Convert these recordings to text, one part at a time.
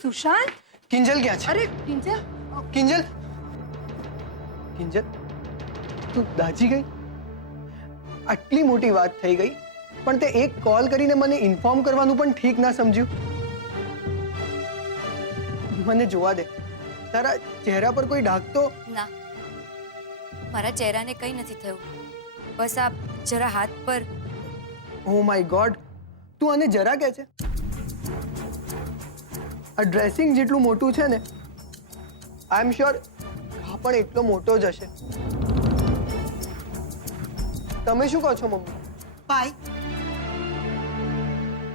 સુશાંત, કિંજલ ક્યાં છે? અરે કિંજલ, કિંજલ, કિંજલ, તું દાજી ગઈ? આટલી મોટી વાત થઈ ગઈ પણ તે એક કોલ કરીને મને ઇન્ફોર્મ કરવાનું પણ ઠીક ના સમજ્યું. મને જોવા દે, તારા ચહેરા પર કોઈ ડાઘ તો ના, મારા ચહેરાને કંઈ નથી થયું. બસ આ જરા હાથ પર. ઓ માય ગોડ, તું આને જરા કહે છે? આ ડ્રેસિંગ જેટલું મોટું છે ને, આઈ એમ શ્યોર આ પણ એટલો મોટો જ હશે. તમે શું કહો છો મમ્મી? ભાઈ,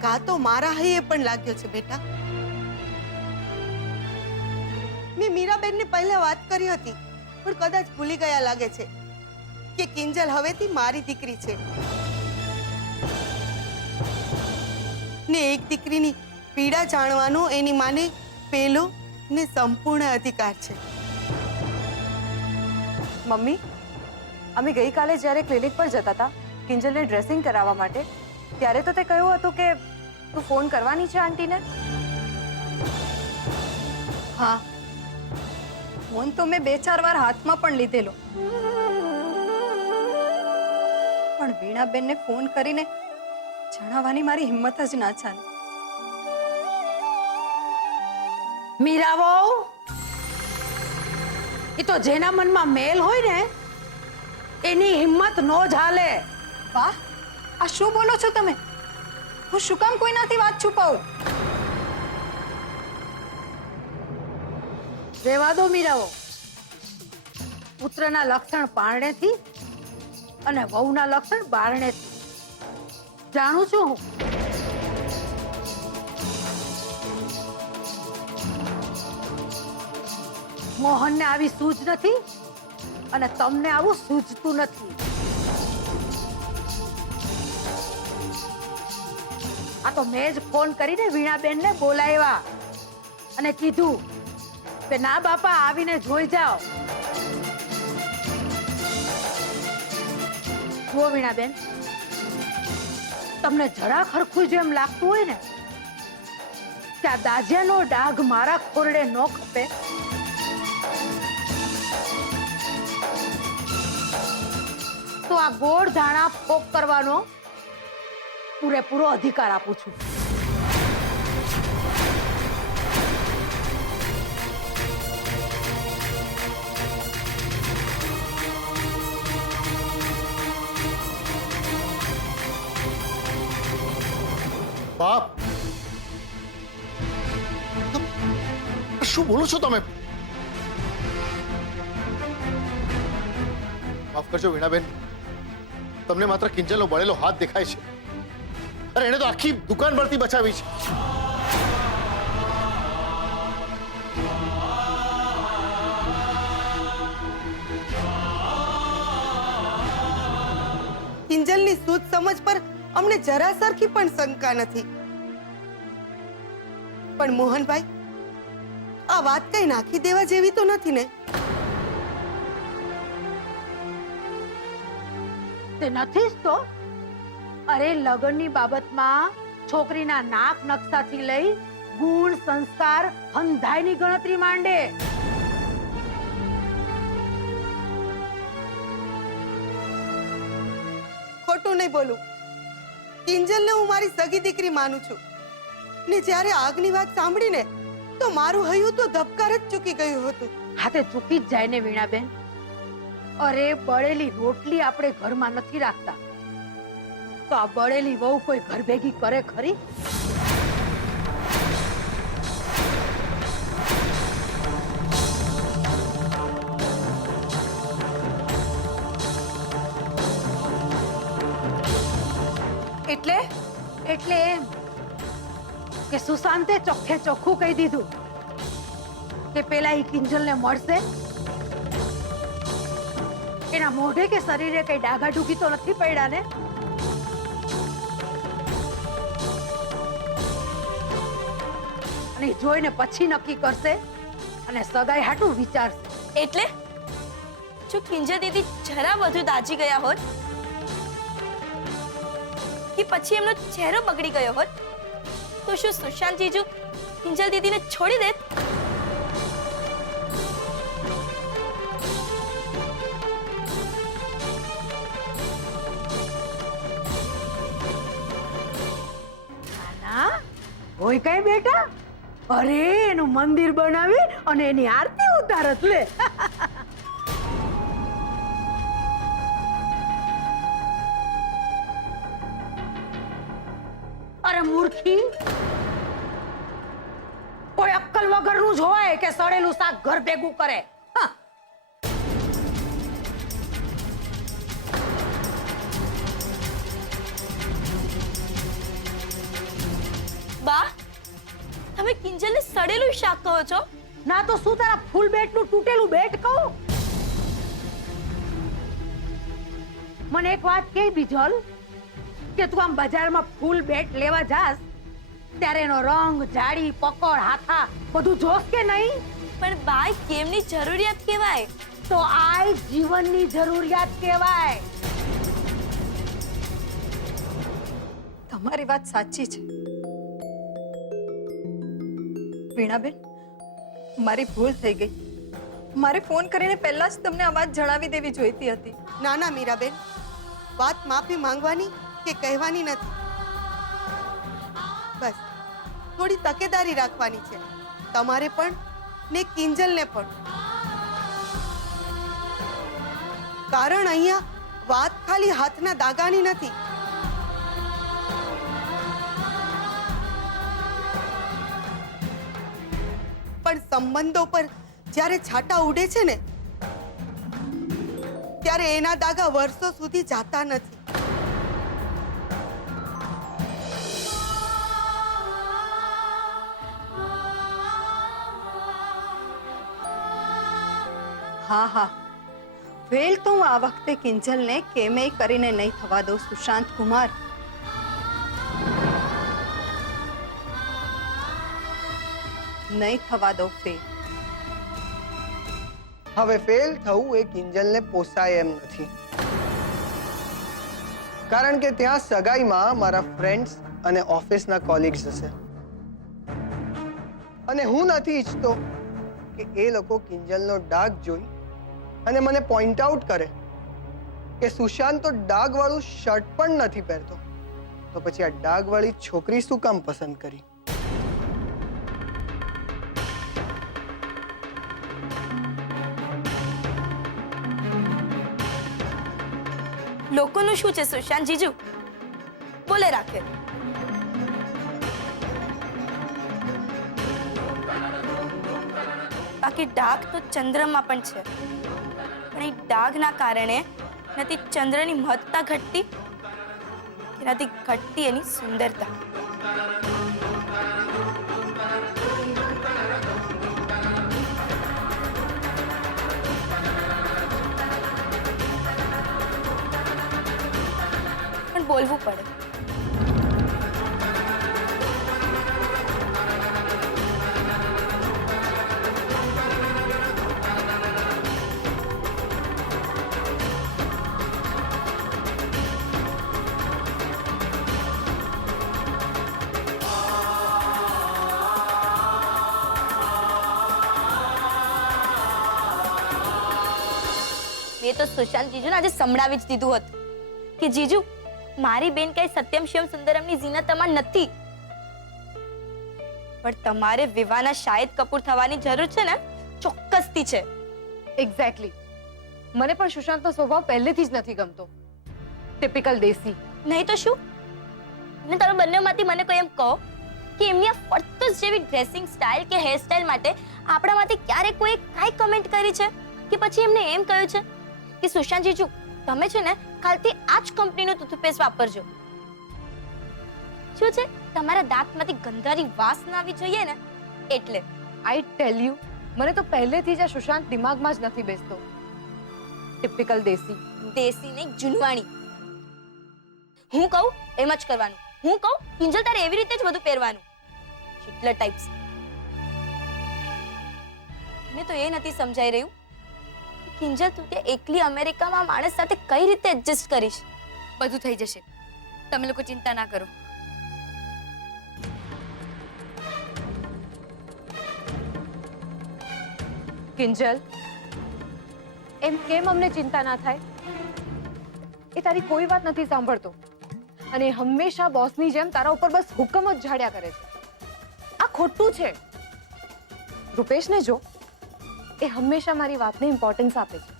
ઘા તો મારા હૈયે પણ લાગ્યો છે બેટા. મેં મીરાબેનને પહેલા વાત કરી હતી પણ કદાચ ભૂલી ગયા લાગે છે કે કિંજલ હવેથી મારી દીકરી છે ને એક દીકરીની પીડા જાણવાનો એની માને પહેલો ને સંપૂર્ણ અધિકાર છે. મમ્મી, અમે ગઈકાલે જ્યારે ક્લિનિક પર જતા હતા કિંજલને ડ્રેસિંગ કરાવવા માટે, ત્યારે તો તે કહ્યું હતું કે તું ફોન કરવાની છે આંટીને. હા, ફોન તો મેં 2-4 વાર હાથમાં પણ લીધેલો, પણ વીણાબેનને ફોન કરીને જણાવવાની મારી હિંમત જ ના ચાલે. મીરા વહુ, એ તો જેના મનમાં મેલ હોય ને એની હિંમત નો જ હાલે. વાહ, આ શું બોલો છો તમે? હું શું કામ કોઈનાથી વાત છુપાવું? રેવા દો મીરા વહુ. પુત્રના લક્ષણ પારણેથી અને વહુના લક્ષણ બારણેથી. જાણું છું હું. મોહનને આવી સૂઝ નથી અને તમને આવું સૂઝતું નથી. આ તો મેં જ ફોન કરીને વીણાબેનને બોલાવ્યા અને કીધું કે ના બાપા, આવીને જોઈ જાઓ. જુઓ વીણાબેન, તમને જરા ખરખું જેમ લાગતું હોય ને કે આ દાજિયાનો ડાઘ મારા ખોરડે ન ખપે, તો આ ગોળ ધાણા ફોક કરવાનો પૂરેપૂરો અધિકાર આપું છું. બાપ, શું બોલો છો તમે? માફ કરજો વીણાબેન, તમને માત્ર કિંજલનો બળેલો હાથ દેખાય છે. અરે એને તો આખી દુકાન ભરતી બચાવી છે. કિંજલની સૂઝ સમજ પર અમને જરા સરખી પણ શંકા નથી. પણ મોહનભાઈ, આ વાત કઈ નાખી દેવા જેવી તો નથી ને? તે નથી જ તો. અરે લગ્નની બાબતમાં છોકરીના નાક નકશાથી લઈ ગુણ સંસ્કાર હંધાઈની ગણતરી માંડે. ખોટું નહીં બોલું, કિંજલને હું મારી સગી દીકરી માનું છું ને જ્યારે આગની વાત સાંભળીને તો મારું હૈયું તો ધબકાર જ ચૂકી ગયું હતું. હાથે ચૂકી જ જાય ને વીણાબેન. અરે બળેલી રોટલી આપણે ઘરમાં નથી રાખતા, તો આ બળેલી વહુ કોઈ ઘર ભેગી કરે ખરી? એટલે એમ કે સુશાંતે ચોખ્ખે ચોખ્ખું કહી દીધું કે પેલા ઈ કિંજલને મળશે, એના મોઢે કે શરીરે કઈ ડાઘા ડૂગી તો નથી પડ્યા ને? અને જોઈને પછી નક્કી કરશે અને સગાઈ હાટું વિચારશે. એટલે જો કિંજલ દીદી જરા વધુ દાજી ગયા હોત કે પછી એમનો ચહેરો બગડી ગયો હોત તો શું સુશાંત જીજુ કિંજલ દીદીને છોડી દે. ના હોય કઈ બેટા, અરે એનું મંદિર બનાવી અને એની આરતી ઉતારત લે. અરે મૂર્ખી, કોઈ અક્કલ વગરનું જ હોય કે સડેલું શાક ઘર ભેગું કરે. હા. બા, તમે કિંજલને સડેલું શાક કહો છો? ના તો શું તારા ફૂલ બેટનું તૂટેલું બેટ કહું? મને એક વાત કહી બીજલ, કે તું આમ બજારમાં ફૂલ બેટ લેવા જાસ ત્યારે એનો રંગ, જાડી, પકડ, હાથા બધું જોશ કે નહીં? પણ બા, કેમની જરૂરિયાત કહેવાય? તો આ જીવનની જરૂરિયાત કહેવાય. તમારી વાત સાચી છે વીણાબેન, મારી ભૂલ થઈ ગઈ. મારે ફોન કરીને પહેલા જ તમને આ વાત જણાવી દેવી જોઈતી હતી. ના ના મીરાબેન, વાત માફી માંગવાની કે કહેવાની નથી. બસ થોડી તકેદારી રાખવાની છે, તમારે પણ ને કિંજલને પણ. કારણ અહીંયા વાત ખાલી હાથના દાગાની નથી. પણ સંબંધો પર જ્યારે છાંટા ઉડે છે ને, ત્યારે એના દાગા વર્ષો સુધી જાતા નથી. હા હા, ફેલ તો હું આ વખતે કિંજલને કેમેય કરીને નહીં થવા દઉં સુશાંત કુમાર. નહીં થવા દઉં ફેલ. હવે ફેલ થવું એ કિંજલને પોસાય એમ નથી, કારણ કે ત્યાં સગાઈમાં મારા ફ્રેન્ડ્સ અને ઓફિસના કોલિગ્સ હશે, અને હું નથી ઈચ્છતો કે એ લોકો કિંજલનો ડાઘ જોઈ અને મને પોઈન્ટ આઉટ કરે કે સુશાંત તો ડાઘવાળું શર્ટ પણ નથી પહેરતો, તો પછી આ ડાઘવાળી છોકરી શું કામ પસંદ કરી? લોકોનું શું છે સુશાંત જીજુ? બોલે રાખે. બાકી ડાઘ તો ચંદ્રમાં પણ છે, પણ એ ડાઘના કારણે નથી ચંદ્રની મહત્તા ઘટતી કે નથી ઘટતી એની સુંદરતા. પણ બોલવું પડે. મેં તો સુશાંત જીજુને આજે સંભળાવી જ દીધું હતું કે જીજુ, મારી બેન કઈ સત્યમ શિવમ સુંદરમની ઝીનતમાં નથી, પણ તમારે વિવાહના શાહિદ કપૂર થવાની જરૂર છે ને, ચોક્કસથી છે. એક્ઝેક્ટલી. મને પણ સુશાંતનો સ્વભાવ પહેલેથી જ નથી ગમતો. ટિપિકલ દેશી. નહીં તો શું? ને તમે બંનેમાંથી મને કોઈ એમ કહો કે એમની આ ફરતસ જેવી ડ્રેસિંગ સ્ટાઇલ કે હેર સ્ટાઇલ માટે આપણામાંથી ક્યારે કોઈ કાંઈ કમેન્ટ કરી છે કે પછી એમને એમ કહ્યું છે કે સુશાંત જીજુ, તમે છે ને કાલથી આ જ કંપનીનું ટૂથપેસ્ટ વાપરજો? શું છે, તમારા દાંતમાંથી ગંધારી વાસ ના આવી જોઈએ ને એટલે. આઈ ટેલ યુ, મને તો પહેલેથી જ આ સુશાંત દિમાગમાં જ નથી બેસતો. ટિપિકલ દેશી. દેશી નહીં, જુનવાણી. હું કહું એમ જ કરવાનું. હું કહું કિંજલ તારે એવી રીતે જ બધું પહેરવાનું. Hitler types. મને તો એ નથી સમજાઈ રહ્યું કિંજલ, તું તે એકલી અમેરિકામાં માણસ સાથે કઈ રીતે એડજસ્ટ કરીશ? બધું થઈ જશે, તમે લોકો ચિંતા ના કરો. કિંજલ, એમ કેમ અમને ચિંતા ના થાય? એ તારી કોઈ વાત નથી સાંભળતો અને હંમેશા બોસની જેમ તારા ઉપર બસ હુકમ જ ઝાડ્યા કરે છે. આ ખોટું છે. રૂપેશને જો, એ હંમેશા મારી વાતને ઇમ્પોર્ટન્સ આપે છે.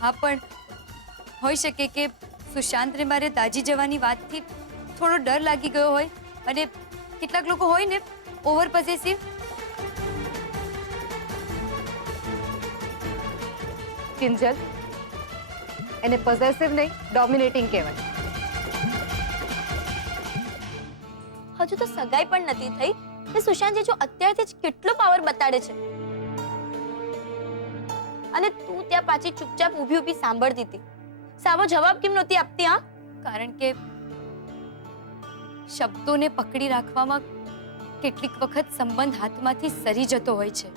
હા, પણ હોઈ શકે કે સુશાંતને મારે દાજી જવાની વાતથી થોડો ડર લાગી ગયો હોય અને કેટલાક લોકો હોય ને ઓવર પોઝેસિવ. કિંજલ, એને પોઝેસિવ નહીં, ડોમિનેટિંગ કહેવાય. હજુ તો સગાઈ પણ નથી થઈ કે સુશાંત જો અત્યારથી જ કેટલો પાવર બતાડે છે. અને તું ત્યાં પાછી ચૂપચાપ ઊભી ઊભી સાંભળતી હતી. સાવો જવાબ કેમ નહોતી આપતી? હા, કારણ કે શબ્દોને પકડી રાખવામાં કેટલીક વખત સંબંધ હાથમાંથી સરી જતો હોય છે.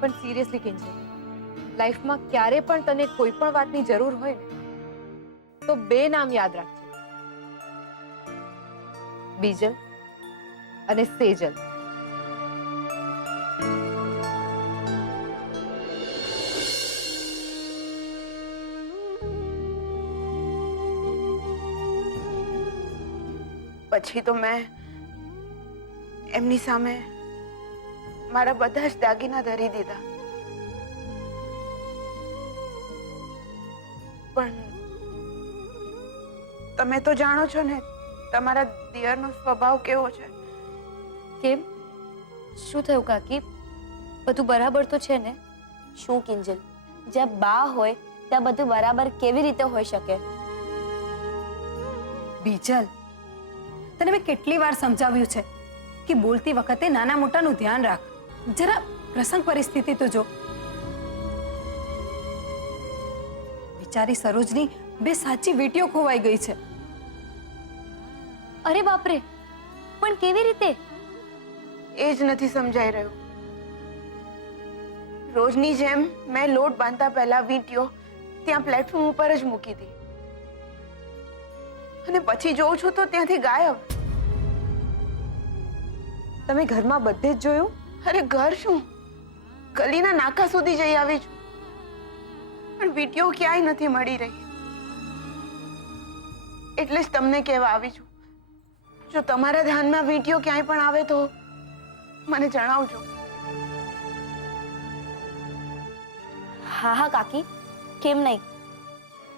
પણ સિરિયસલી કિંજલ, લાઈફમાં ક્યારે પણ તને કોઈ પણ વાતની જરૂર હોય ને તો બે નામ યાદ રાખજે, બીજલ અને સેજલ. પછી તો મેં એમની સામે મારા બધા જ દાગીના ધરી દીધા. પણ તમે તો જાણો છો ને તમારા દિયરનો સ્વભાવ કેવો છે. કેમ? શું થયું કાકી? બધું બરાબર તો છે ને? શું કિંજલ, જ્યાં બા હોય ત્યાં બધું બરાબર કેવી રીતે હોઈ શકે? બીજલ, તને મેં કેટલી વાર સમજાવ્યું છે કે બોલતી વખતે નાના મોટાનું ધ્યાન રાખ. જરા પ્રસંગ પરિસ્થિતિ તો જો. બિચારી સરોજની બે સાચી વીંટીઓ ખોવાઈ ગઈ છે. અરે બાપરે, પણ કેવી રીતે? એ જ નથી સમજાઈ રહ્યું. રોજની જેમ મેં લોટ બાંધતા પહેલા વીંટીઓ ત્યાં પ્લેટફોર્મ ઉપર જ મૂકી હતી અને પછી જોઉં છું તો ત્યાંથી ગાયબ. તમે ઘરમાં બધે જ જોયું? અરે ઘર શું, ગલીના નાકા સુધી જઈ આવી છું પણ વીંટીઓ ક્યાંય નથી મળી રહી. એટલે જ તમને કહેવા આવી છું, જો તમારા ધ્યાનમાં વીંટીઓ ક્યાંય પણ આવે તો મને જણાવજો. હા હા કાકી, કેમ નહીં.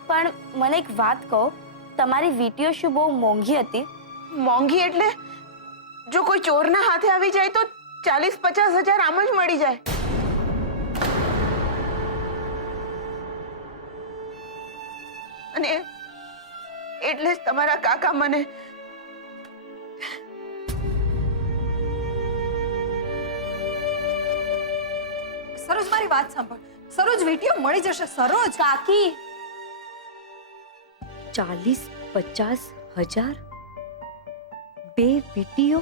પણ મને એક વાત કહો, તમારી વીંટીઓ શું બહુ મોંઘી હતી? મોંઘી એટલે જો કોઈ ચોરના હાથે આવી જાય તો 40-50 હજાર આમ જ મળી જાય. અને એટલે જ તમારા કાકા મને સરોજ, મારી વાત સાંભળ. સરોજ, વીંટીઓ મળી જશે. સરોજ, કાકી 40-50 હજાર? બે વીંટીઓ?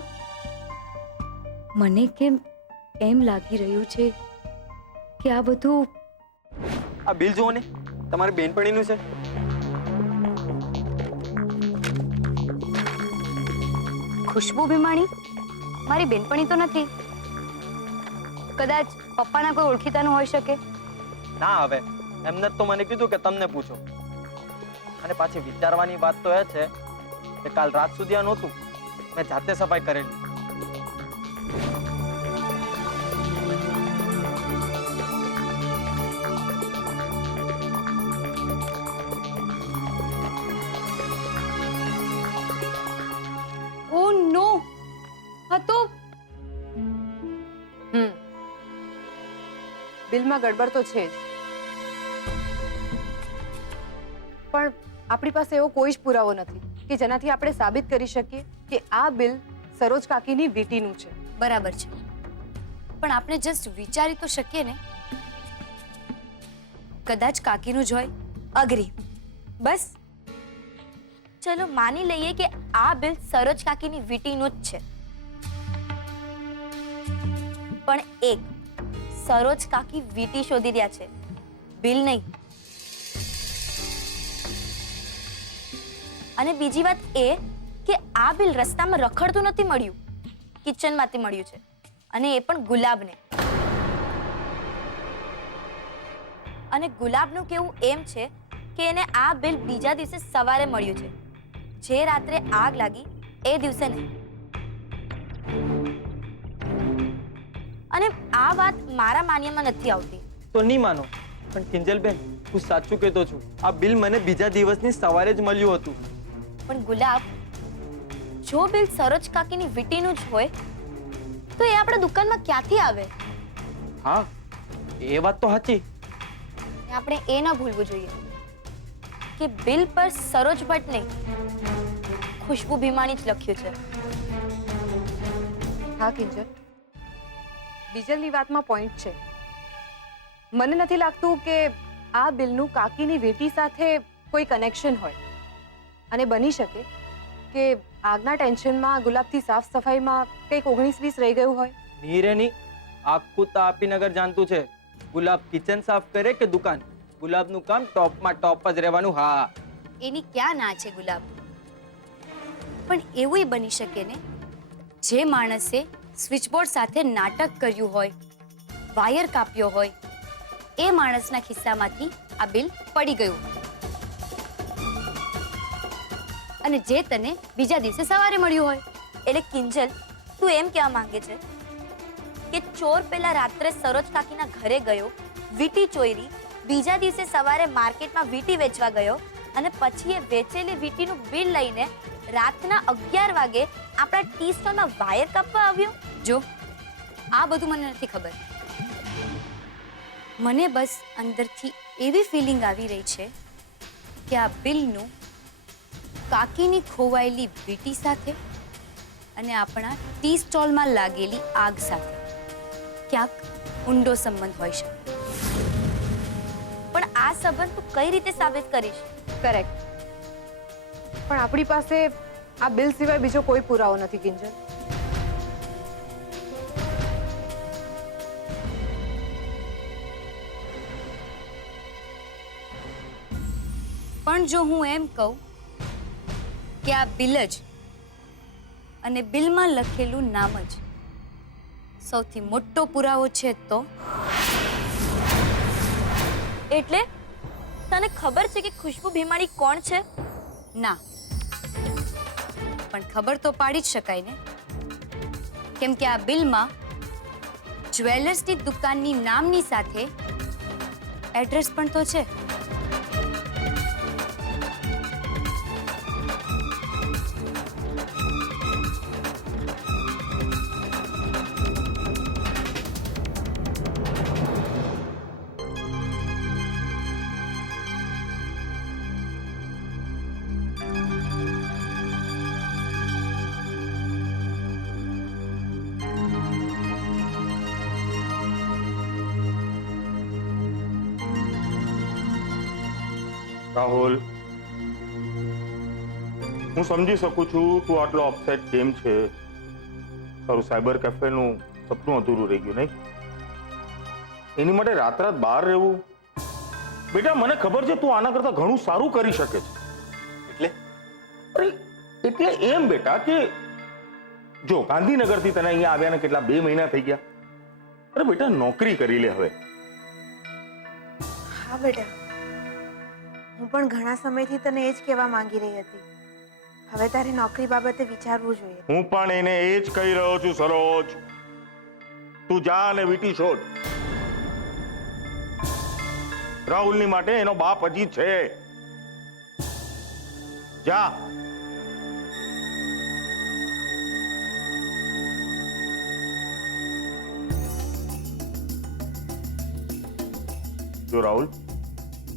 મને કેમ એમ લાગી રહ્યું છે કે આ બધું આ બિલ જુઓ ને, તમારી બેનપણીનું છે. ખુશ્બુ ભીમાણી મારી બેનપણી તો નથી. કદાચ પપ્પાના કોઈ ઓળખીતાનું હોઈ શકે. ના, હવે એમને તો મને કીધું કે તમને પૂછો. અને પાછી વિચારવાની વાત તો એ છે કે કાલ રાત સુધી આ નહોતું, મેં જાતે સફાઈ કરેલી. ઓ નો, આ તો બિલમાં ગડબડ તો છે જ, પણ આપણી પાસે એવો કોઈ જ પુરાવો નથી કે જેનાથી આપણે સાબિત કરી શકીએ કે આ બિલ સરોજ કાકીની વીંટીનું છે. બરાબર છે, પણ આપણે જસ્ટ વિચારી તો શકીએ ને. કદાચ કાકીનું જ હોય. અગ્રી. બસ ચલો માની લઈએ કે આ બિલ સરોજ કાકીની વીંટીનું જ છે, પણ એક સરોજ કાકી વીંટી શોધી રહ્યા છે, બિલ નહીં. અને બીજી વાત એ કે આ બિલ રસ્તામાં રખડતું નથી મળ્યું, કિચનમાંથી મળ્યું છે, અને એ પણ ગુલાબને. અને ગુલાબનું કહેવું એમ છે કે એને આ બિલ બીજા દિવસે સવારે મળ્યું છે, જે રાત્રે આગ લાગી એ દિવસે નહીં. અને આ વાત મારા માન્યમાં નથી આવતી. તો નહીં માનો, પણ કિંજલબેન હું સાચું કહેતો છું, આ બિલ મને બીજા દિવસની સવારે જ મળ્યું હતું. પણ ગુલાબ, જો બિલ સરોજ કાકીની વીટીનું જ હોય તો એ આપણા દુકાનમાં ક્યાંથી આવે? હા, એ વાત તો સાચી. આપણે એ ન ભૂલવું જોઈએ કે બિલ પર સરોજ ભટ્ટ નહીં, ખુશ્બુ ભીમાણી જ લખ્યું છે. હા કિંજલ, બીજલની વાતમાં પોઈન્ટ છે. મને નથી લાગતું કે આ બિલનું કાકીની વેટી સાથે કોઈ કનેક્શન હોય, અને બની શકે કે આગના ટેન્શનમાં ગુલાબથી સાફ સફાઈમાં કંઈક 19-20 રહી ગયું હોય. નીરેની આખું તાપીનગર જાણતું છે, ગુલાબ કિચન સાફ કરે કે દુકાન, ગુલાબનું કામ ટોપમાં ટોપ જ રહેવાનું. હા, એની ક્યાં ના છે ગુલાબ, પણ એવું બની શકે ને, જે માણસે સ્વિચબોર્ડ સાથે નાટક કર્યું હોય, વાયર કાપ્યો હોય, એ માણસના ખિસ્સામાંથી આ બિલ પડી ગયું અને જે તને બીજા દિવસે સવારે મળ્યું હોય. એટલે કિંજલ, તું એમ કહેવા માંગે છે કે ચોર પેલા રાત્રે સરોજ કાકીના ઘરે ગયો, વીટી ચોરી, બીજા દિવસે સવારે માર્કેટમાં વીટી વેચવા ગયો, અને પછી એ વેચેલી વીટીનું બિલ લઈને રાતના 11 વાગે આપણા ટી સ્ટોલમાં વાયર કાપવા આવ્યો. જો આ બધું મને નથી ખબર, મને બસ અંદરથી એવી ફિલિંગ આવી રહી છે કે આ બિલનું કાકીની ખોવાયેલી વીટી સાથે અને આપણા ટી સ્ટોલમાં લાગેલી આગ સાથે ક્યાંક ઊંડો સંબંધ હોઈ શકે. પણ આ સંબંધ તું કઈ રીતે સાબિત કરીશ? કરેક્ટ, પણ આપણી પાસે આ બિલ સિવાય બીજો કોઈ પુરાવો નથી કિંજલ. પણ જો હું એમ કહું કે આ બિલ જ અને બિલમાં લખેલું નામ જ સૌથી મોટો પુરાવો છે તો? એટલે તને ખબર છે કે ખુશ્બુ ભીમાણી કોણ છે? ના, પણ ખબર તો પાડી જ શકાય ને, કેમ કે આ બિલમાં જ્વેલર્સની દુકાનની નામની સાથે એડ્રેસ પણ તો છે. રાહુલ, હું સમજી શકું છું તું આટલો અપસેટ કેમ છે. તારું સાયબર કેફેનું સપનું અધૂરું રહી ગયું નહીં? એની માટે રાત બહાર રહેવું? બેટા, મને ખબર છે તું આના કરતા ઘણું સારું કરી શકે છે. એટલે અરે એટલે એમ બેટા કે જો ગાંધીનગરથી તને અહીંયા આવ્યાને કેટલા 2 મહિના થઈ ગયા. અરે બેટા, નોકરી કરી લે હવે. હા બેટા, હું પણ ઘણા સમયથી તને એ જ કહેવા માંગી રહી હતી. હવે તારે નોકરી બાબતે વિચારવું જોઈએ. હું પણ એને એ જ કહી રહ્યો છું સરોજ. તું જા અને વીટી શોધ. રાહુલની માટે એનો બાપ હજી છે. જા. જો રાહુલ,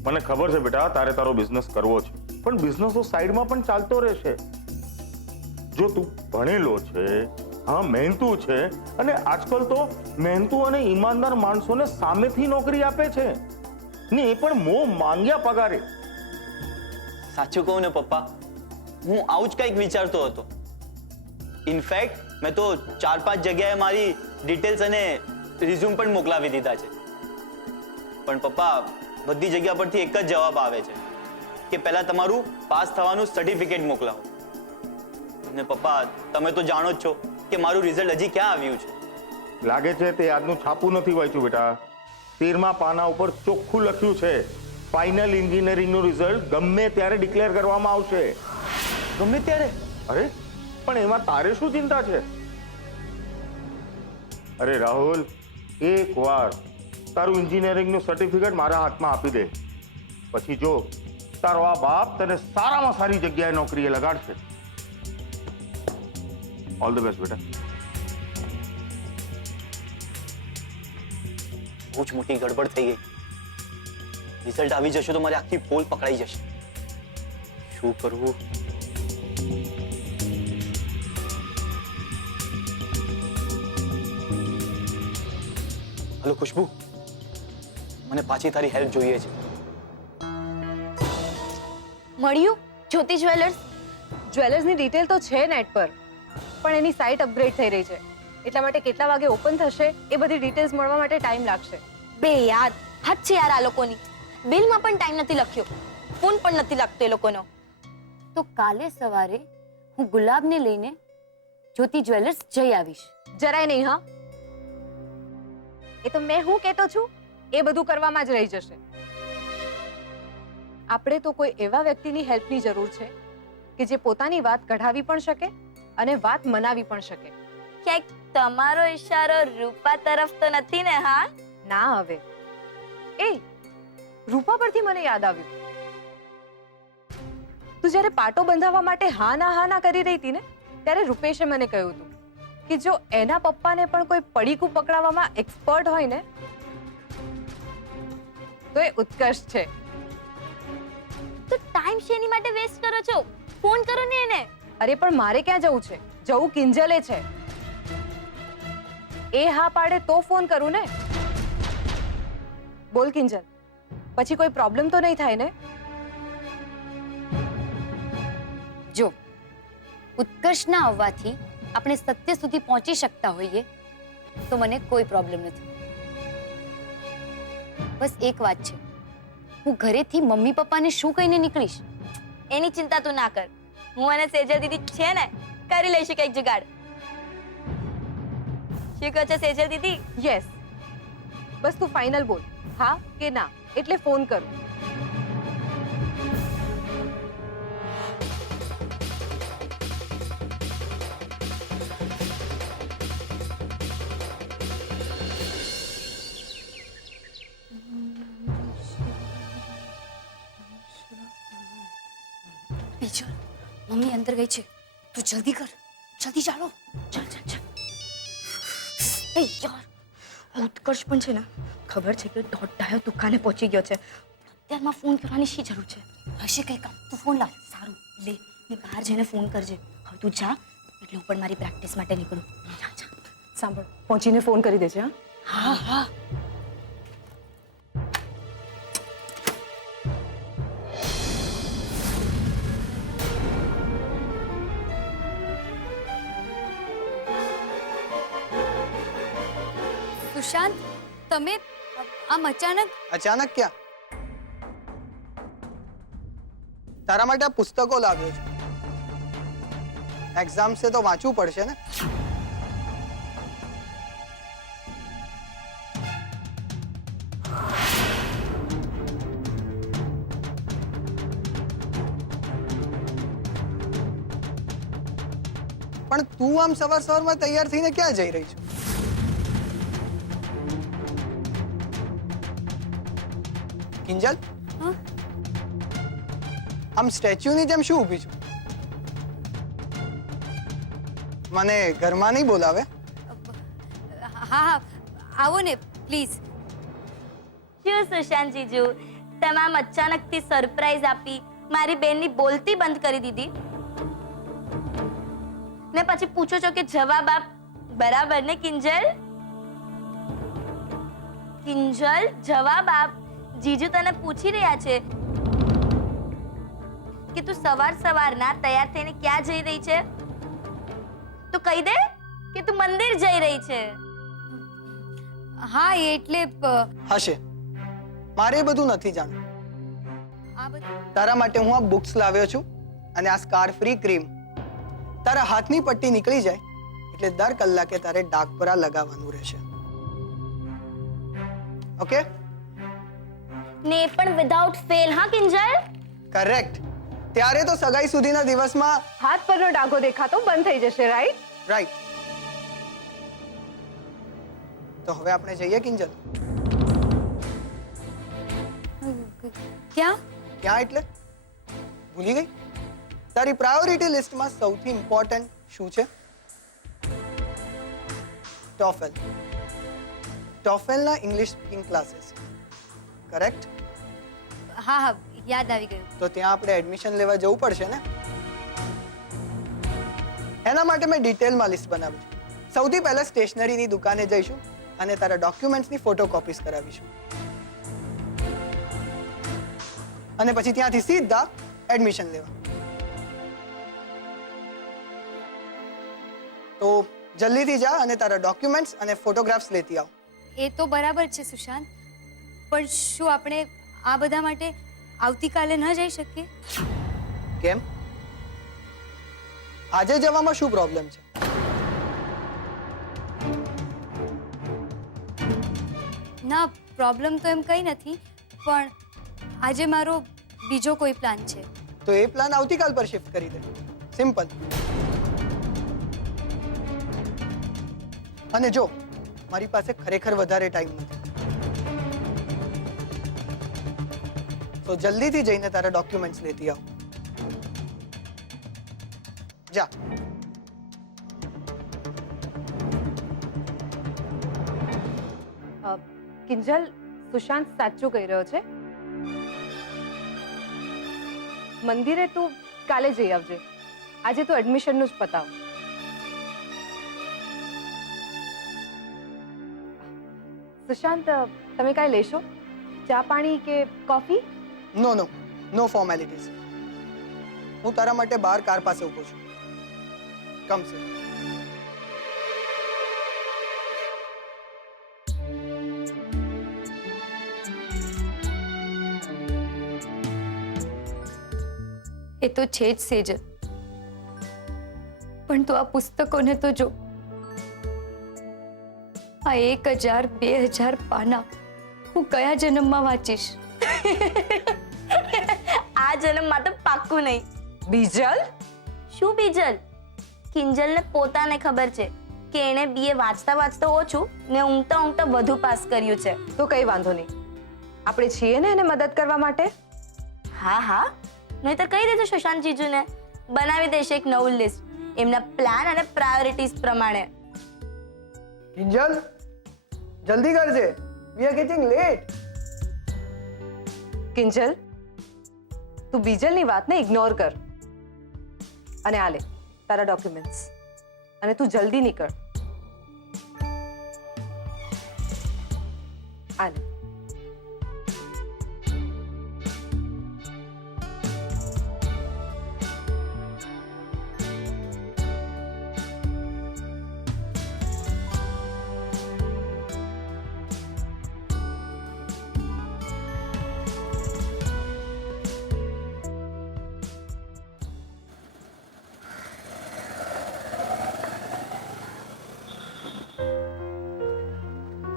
મને ખબર છે બેટા તારે તારો બિઝનેસ કરવો છે, પણ બિઝનેસ તો સાઈડમાં પણ ચાલતો રહેશે. જો તું ભણેલો છે, હા મહેનતુ છે, અને આજકાલ તો મહેનતુ અને ઈમાનદાર માણસોને સામેથી નોકરી આપે છે ને એ પણ માંગ્યા પગારે. સાચું કહું ને પપ્પા, હું આવું જ કંઈક વિચારતો હતો. ઇનફેક્ટ મેં તો 4-5 જગ્યાએ મારી ડિટેલ્સ અને રિઝ્યુમ પણ મોકલાવી દીધા છે, પણ પપ્પા બધી જગ્યા પરથી એક જ જવાબ આવે છે કે પહેલા તમારું પાસ થવાનું સર્ટિફિકેટ મોકલાવો. અને પપ્પા, તમે તો જાણો જ છો કે મારું રિઝલ્ટ હજી ક્યાં આવ્યું છે. લાગે છે તે આજનું છાપું નથી વાંચ્યું બેટા. 13મા પાના ઉપર ચોખ્ખું લખ્યું છે ફાઇનલ એન્જિનિયરિંગનું રિઝલ્ટ ગમે ત્યારે ડિક્લેર કરવામાં આવશે. ગમે ત્યારે? અરે પણ એમાં તારે શું ચિંતા છે? અરે રાહુલ, એકવાર તારું એન્જિનિયરિંગનું સર્ટિફિકેટ મારા હાથમાં આપી દે, પછી જો તારો આ બાપ તને સારામાં સારી જગ્યાએ નોકરીએ લગાડશે. ઓલ ધ બેસ્ટ બેટા. બહુ જ મોટી ગડબડ થઈ ગઈ. રિઝલ્ટ આવી જશે તો મારી આખી પોલ પકડાઈ જશે. શું કરવું? હલો ખુશ્બુ, મને પાછી તારી હેલ્પ જોઈએ છે. મળ્યું જ્યોતિ જ્વેલર્સ? જ્વેલર્સની ડિટેલ તો છે નેટ પર, પણ એની સાઇટ અપગ્રેડ થઈ રહી છે, એટલા માટે કેટલા વાગે ઓપન થશે એ બધી ડિટેલ્સ મળવા માટે ટાઈમ લાગશે. બે યાર, હદ છે યાર આ લોકોની. બિલમાં પણ ટાઈમ નથી લખ્યો, ફોન પણ નથી લાગતો એ લોકોનો. તો કાલે સવારે હું ગુલાબને લઈને જ્યોતિ જ્વેલર્સ જઈ આવીશ. જરાય નહીં હા. એ તો મેં હું કહેતો છું એ બધું કરવામાં જ રહી જશે. આપણે તો કોઈ એવા વ્યક્તિની હેલ્પની જરૂર છે કે જે પોતાની વાત કઢાવી પણ શકે અને વાત મનાવી પણ શકે. ક્યાંક તમારો ઈશારો રૂપા તરફ તો નથી ને? હા ના હવે એ રૂપા પરથી મને યાદ આવ્યું, તું જ્યારે પાટો બંધાવવા માટે હા ના કરી રહી હતી ને, ત્યારે રૂપેશે મને કહ્યું હતું કે જો એના પપ્પાને પણ કોઈ પડીકું પકડાવવામાં એક્સપર્ટ હોય ને તો એ ઉત્કર્ષ છે. તો ટાઈમ શેની માટે વેસ્ટ કરો છો? ફોન કરો ને એને. અરે પણ મારે ક્યાં જવું છે? જવું કિંજલે છે. એ હા પાડે તો ફોન કરું ને. બોલ કિંજલ, પછી કોઈ પ્રોબ્લેમ તો નહીં થાય ને? જો ઉત્કર્ષ ના આવવાથી આપણે સત્ય સુધી પહોંચી શકતા હોઈએ તો મને કોઈ પ્રોબ્લેમ નથી. બસ એક વાત છે, હું ઘરેથી મમ્મી પપ્પાને શું કહીને નીકળીશ? એની ચિંતા તું ના કર. હું અને સેજલ દીદી છે ને, કરી લઈશું કઈક જુગાડ. શું કહો છો સેજલ દીદી? યસ. બસ તું ફાઇનલ બોલ, હા કે ના, એટલે ફોન કરું. બીજો મમ્મી અંદર ગઈ છે, તું જલ્દી કર, જલ્દી ચાલો. ચાલ ચાલ ચાલ. એ યાર, ઉત્કર્ષ પણ છે ને, ખબર છે કે દોઢ દુકાને પહોંચી ગયો છે. અત્યારમાં ફોન કરવાની શી જરૂર છે? હશે કઈ કામ, તું ફોન લાવ. સારું લે, ને બહાર જઈને ફોન કરજે. હવે તું જા, એટલે હું પણ મારી પ્રેક્ટિસ માટે નીકળું. જા જા. સાંભળ, પહોંચીને ફોન કરી દેજે. હા હા હા. સુશાંત, તમે આમ અચાનક? અચાનક ક્યાં? તારા માટે આ પુસ્તકો લાવ્યો છું. એક્ઝામ છે તો વાંચવું પડશે ને. પણ તું આમ સવારમાં તૈયાર થઈને ક્યાં જઈ રહી છે? કિંજલ, આમ સ્ટેચ્યુની જેમ શું ઊભી છું? મને ઘરમાં નહીં બોલાવે? હા, આવો ને પ્લીઝ. શું સુશાંત જીજુ, તમે આમ અચાનકથી સરપ્રાઈઝ આપી, મારી બેનની બોલતી બંધ કરી દીધી ને પછી પૂછો છો કે જવાબ આપ. બરાબર ને કિંજલ? કિંજલ, જવાબ આપ. જીજુ તને પૂછી રહ્યા છે કે તું સવારના તૈયાર થઈને ક્યાં જઈ રહી છે? તો કહી દે કે તું મંદિર જઈ રહી છે. હા એટલે હશે, મારે એ બધું નથી જાણવું. આ બધું તારા માટે હું આ બુક્સ લાવ્યો છું અને આ સ્કાર ફ્રી ક્રીમ. તારા હાથની પટ્ટી નીકળી જાય એટલે દર કલાકે તારે ડાઘપરા લગાવવાનું રહેશે. ઓકે? ને એ પણ વિધાઉટ ફેલ, હા કિંજલ? કરેક્ટ. ત્યારે તો સગાઈ સુધીના દિવસમાં હાથ પરનો ડાઘો દેખાતો બંધ થઈ જશે, રાઈટ? રાઈટ. તો હવે આપણે જઈએ કિંજલ. ક્યાં? ક્યાં એટલે ભૂલી ગઈ? તારી પ્રાયોરિટી લિસ્ટમાં સૌથી ઇમ્પોર્ટન્ટ શું છે? ટોફેલ. ટોફેલના ઇંગ્લિશ સ્પીકિંગ ક્લાસીસ. કરેક્ટ? હા હા, યાદ આવી ગયું. તો ત્યાં આપણે એડમિશન લેવા જવું પડશે ને? એના માટે મેં ડિટેલમાં લિસ્ટ બનાવ્યું છે. સૌથી પહેલા સ્ટેશનરીની દુકાને જઈશું અને તારા ડોક્યુમેન્ટ્સની ફોટોકોપીઝ કરાવીશું. અને પછી ત્યાંથી સીધા એડમિશન લેવા. તો જલ્દીથી જા અને તારા ડોક્યુમેન્ટ્સ અને ફોટોગ્રાફ્સ લેતી આવ. એ તો બરાબર છે સુશાંત, પણ શું આપણે આ બધા માટે આવતીકાલે ન જઈ શકીએ? કેમ? આજે જવામાં શું પ્રોબ્લેમ છે? ના, પ્રોબ્લેમ તો એમ કંઈ નથી, પણ આજે મારો બીજો કોઈ પ્લાન છે. તો એ પ્લાન આવતીકાલ પર શિફ્ટ કરી દે. સિમ્પલ. અને જો મારી પાસે ખરેખર વધારે ટાઈમ નથી, તો જલ્દીથી જઈને તારા ડોક્યુમેન્ટ્સ લેતી આવ. જા. કિંજલ, સુશાંત સાચું કહી રહ્યો છે. મંદિરે તું કાલે જઈ આવજે. આજે તું એડમિશનનું જ પતાવ. સુશાંત, તમે કાંઈ લેશો? ચા પાણી કે કોફી? નો નો, નો ફોર્મેલિટીઝ. હું તારા માટે બહાર કાર પાસે ઊભો છું. કમ સે. એ તો છે જ સેજલ, પણ તું આ પુસ્તકોને તો જો. આ 1000, 2000 પાના હું કયા જન્મમાં વાંચીશ? આ જન્મમાં તો પાક્કું નહીં. બીજલ, શું બીજલ? કિંજલને પોતાને ખબર છે કે એણે બીએ વાંચતા વાંચતા ઓછું ને ઊંઘતા ઊંઘતા વધુ પાસ કર્યું છે. તો કઈ વાંધો નહીં, આપણે છીએ ને એને મદદ કરવા માટે. હા હા, નહીંતર કહી દેજો સુશાંત જીજુને, બનાવી દેશે એક નવું લિસ્ટ એમના પ્લાન અને પ્રાયોરિટીઝ પ્રમાણે. કિંજલ, જલ્દી કરજે. We are getting late. Kinjal, તું બીજલની વાતને ઇગ્નોર કર અને આ લે તારા ડોક્યુમેન્ટ્સ, અને તું જલ્દી નીકળ. આ લે.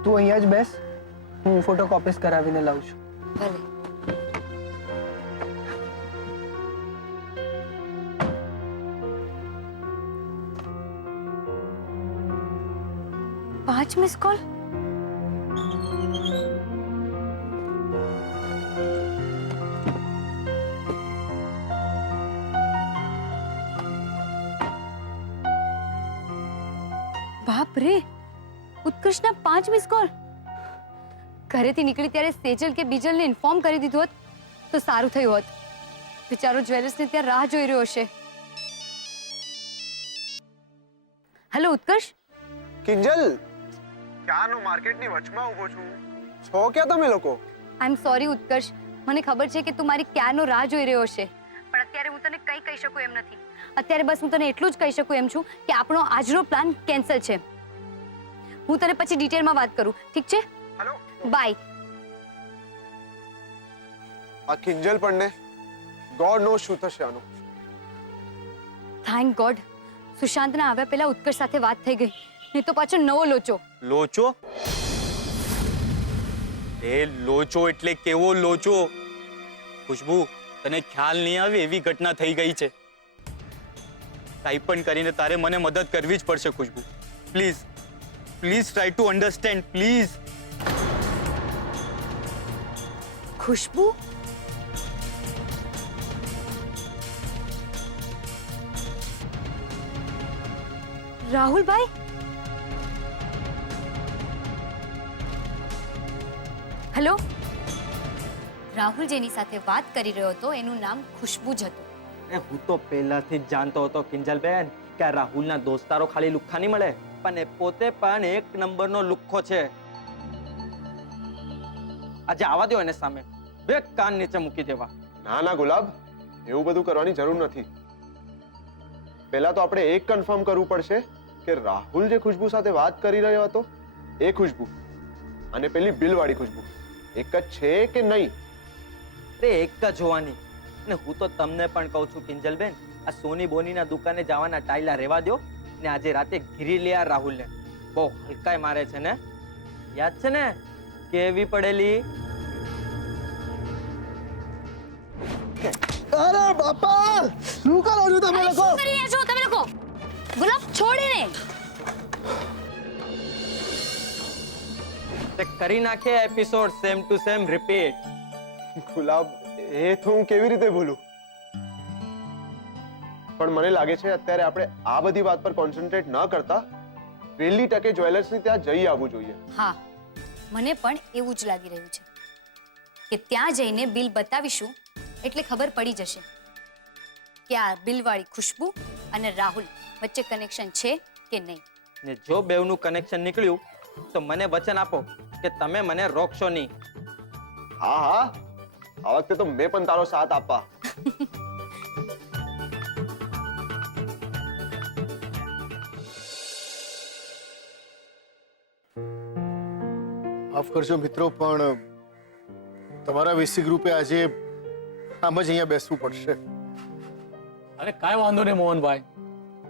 તું અહીંયા જ બેસ, હું ફોટોકોપીઝ કરાવીને લાવું છું. ભલે. પાંચ મિસ કોલ? બાપ રે, ઉત્કર્ષના 5 મિસ કોલ. ઘરેથી નીકળી ત્યારે સેજલ કે બીજલને ઇન્ફોર્મ કરી દીધું હોત તો સારું થયું હોત. બિચારો જ્વેલર્સને ત્યાં રાહ જોઈ રહ્યો હશે. હેલો ઉત્કર્ષ. કિંજલ, ક્યાંનો માર્કેટની વચમાં ઊભો છું. છો ક્યાં તમે લોકો? આઈ એમ સોરી ઉત્કર્ષ, મને ખબર છે કે તું મારી ક્યારનો રાહ જોઈ રહ્યો હશે, પણ અત્યારે હું તને કંઈ કહી શકું એમ નથી. અત્યારે બસ હું તને એટલું જ કહી શકું એમ છું કે આપણો આજનો પ્લાન કેન્સલ છે. હું તને પછી ડિટેલમાં વાત કરું, ઠીક છે? Hello, bye. આ કિંજલ પણ ને ગોડ નો શું થશે આનું. થેન્ક ગોડ સુશાંતના આવ્યા પહેલા ઉત્કર્ષ સાથે વાત થઈ ગઈ, નહીં તો પાછો નવો લોચો. લોચો? એ લોચો એટલે કેવો લોચો? ખુશ્બુ, તને ખ્યાલ નહીં આવે એવી ઘટના થઈ ગઈ છે. કાંઈ પણ કરીને તારે મને મદદ કરવી જ પડશે Khushbu. Please please try to understand please. Khushbu? રાહુલભાઈ? હેલો? રાહુલ જેની સાથે વાત કરી રહ્યો હતો એનું નામ ખુશ્બુ જ હતું. હું તો પહેલાથી જ જાણતો હતો કિંજલબેન કે આ રાહુલના દોસ્તારો ખાલી લુખ્ખા નહીં મળે, પણ એ પોતે પણ એક નંબરનો લુખ્ખો છે. આજે આવા દો એને સામે, બે કાન નીચે મૂકી દેવા. ના ના ગુલાબ, એવું બધું કરવાની જરૂર નથી. પહેલા તો આપણે એક કન્ફર્મ કરવું પડશે કે રાહુલ જે ખુશ્બુ સાથે વાત કરી રહ્યો હતો એ ખુશ્બુ અને પેલી બિલવાળી ખુશ્બુ એક જ છે કે નહીં? અરે એક જ જોવાની. ને હું તો તમને પણ કહું છું કિંજલબેન, આ સોની બોનીના દુકાને જવાના ટાઈલા રહેવા દો ને આજે રાતે ઘીરી લે આ રાહુલને. બહુ હલકાઈ મારે છે ને, યાદ છે ને કેવી પડેલી? અરે બાપા, શું કરો છો તમે લોકો? શું કરી રહ્યા છો તમે લોકો? ગુલાબ છોડીને. તે કરી નાખે episode same to same repeat. Gulab, એ તો હું કેવી રીતે ભૂલું? પણ મને લાગે છે અત્યારે આપણે આ બધી વાત પર કોન્સન્ટ્રેટ ન કરતા વહેલી તકે જ્વેલર્સની ત્યાં જઈ આવવું જોઈએ. હા, મને પણ એવું જ લાગી રહ્યું છે કે ત્યાં જઈને બિલ બતાવીશું એટલે ખબર પડી જશે કે આ બિલવાળી ખુશ્બુ અને રાહુલ વચ્ચે કનેક્શન છે કે નહીં. ને જો બેવનું કનેક્શન નીકળ્યું તો મને વચન આપો કે તમે મને રોકશો નહીં. હા હા, આ વખતે તો મેં પણ તારો સાથ આપવા. માફ કરજો મિત્રો, પણ તમારા વીસી ગ્રુપે આજે આમ જ અહીંયા બેસવું પડશે. અરે કાંઈ વાંધો નહીં મોહનભાઈ,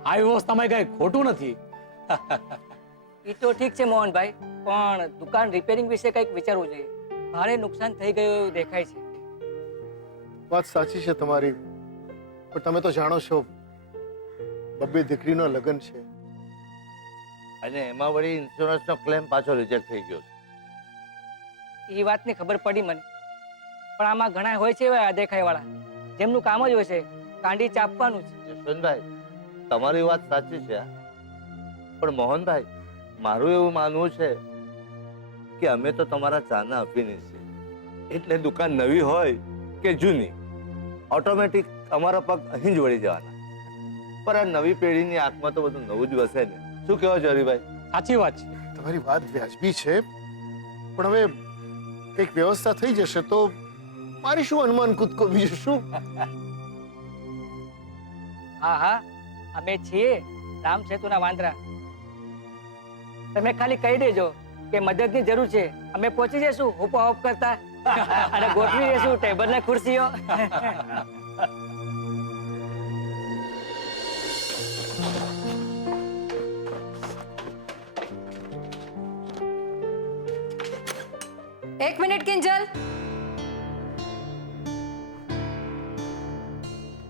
આ વ્યવસ્થામાં કઈ ખોટું નથી. એ તો ઠીક છે મોહનભાઈ, પણ દુકાન રિપેરિંગ વિશે કંઈક વિચારવું જોઈએ. ભારે નુકસાન થઈ ગયું એવું દેખાય છે. વાત સાચી છે તમારી, પણ તમે તો જાણો છો બબ્બે દીકરીનો લગ્ન છે. અને એમાં વળી ઇન્સ્યોરન્સનો ક્લેમ પાછો રિજેક્ટ થઈ ગયો છે. એ વાતની ખબર પડી મને, પણ આમાં ઘણા હોય છે એવા દેખાય વાળા જેમનું કામ જ હોય છે કાંડી ચાપવાનું જ. યશવંતભાઈ, તમારી વાત સાચી છે, પણ મોહનભાઈ, મારું એવું માનવું છે કે અમે તો તમારા ચાના અભિનય છે, એટલે દુકાન નવી હોય કે જૂની ઓટોમેટિક અમારા પગ અહીં જ વળી જવાના. પણ આ નવી પેઢીની આંખમાં તો બધું નવું જ વસે ને. શું કહેવો છો હરિભાઈ? સાચી વાત છે. તમારી વાત વ્યાજબી છે, પણ હવે કંઈક વ્યવસ્થા થઈ જશે તો મારી શું અનુમાન કૂદકો, બીજું શું? હા હા, અમે છીએ રામ સેતુના વાંદરા. તમે ખાલી કહી દેજો કે મદદની જરૂર છે, અમે પહોંચી જઈશું હોપા હોપ કરતા અને ગોઠવી દઈશું ટેબલ ને ખુરશીઓ. એક મિનિટ કિંજલ,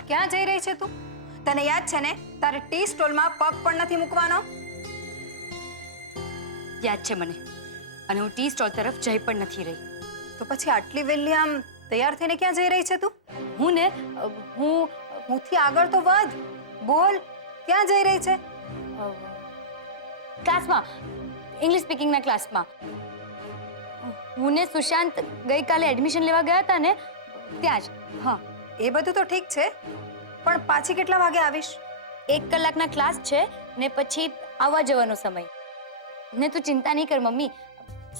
ક્યાં જઈ રહી છે તું? તને યાદ છે ને તારે ટી સ્ટોલમાં પગ પણ નથી મૂકવાનો? યાદ છે મને, અને હું ટી સ્ટોલ તરફ જઈ પણ નથી રહી. તો પછી આટલી વહેલી આમ તૈયાર થઈને ક્યાં જઈ રહી છે તું? હું હુંથી આગળ તો વધ, બોલ ક્યાં જઈ રહી છે? ક્લાસમાં, ઇંગ્લિશ સ્પીકિંગના ક્લાસમાં. હું ને સુશાંત ગઈકાલે એડમિશન લેવા ગયા હતા ને ત્યાં જ. હા, એ બધું તો ઠીક છે, પણ પાછી કેટલા વાગે આવીશ? 1 કલાકના ક્લાસ છે ને પછી આવવા જવાનો સમય. ને તું ચિંતા નહીં કર મમ્મી,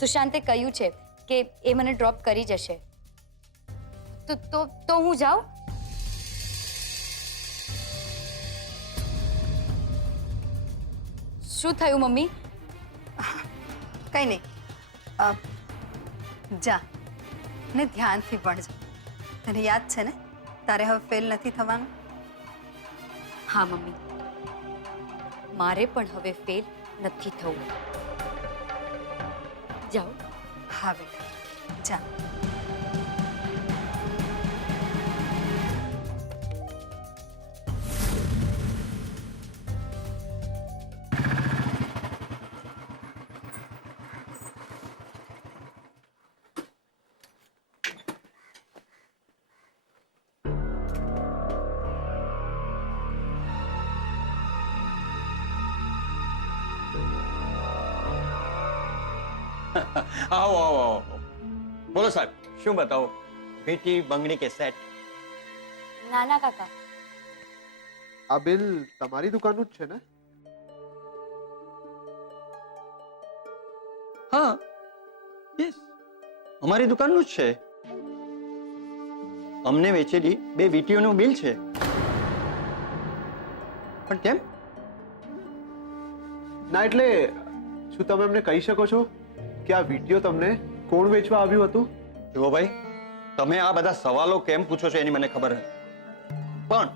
સુશાંતે કહ્યું છે કે એ મને ડ્રોપ કરી જશે. તો હું જાઉં? શું થયું મમ્મી? કઈ નહીં, જા ને ધ્યાનથી ભણજો. તને યાદ છે ને તારે હવે ફેલ નથી થવાનું. હા મમ્મી, મારે પણ હવે ફેલ નથી થવું. જાઓ. હા બેટા જા. આવો આવો આવો બોલો સાહેબ શું બતાવો વીટી બંગડી કે સેટ? નાના કાકા, આ બિલ તમારી દુકાનનું જ છે ને? હા યસ અમારી દુકાનનું જ છે. અમને વેચેલી 2 વીટીઓનું બિલ છે. પણ કેમ? ના એટલે શું તમે અમને કહી શકો છો કે આ વિડીયો તમને કોણ વેચવા આવ્યું હતું? જુઓ ભાઈ, તમે આ બધા સવાલો કેમ પૂછો છો એની મને ખબર નથી, પણ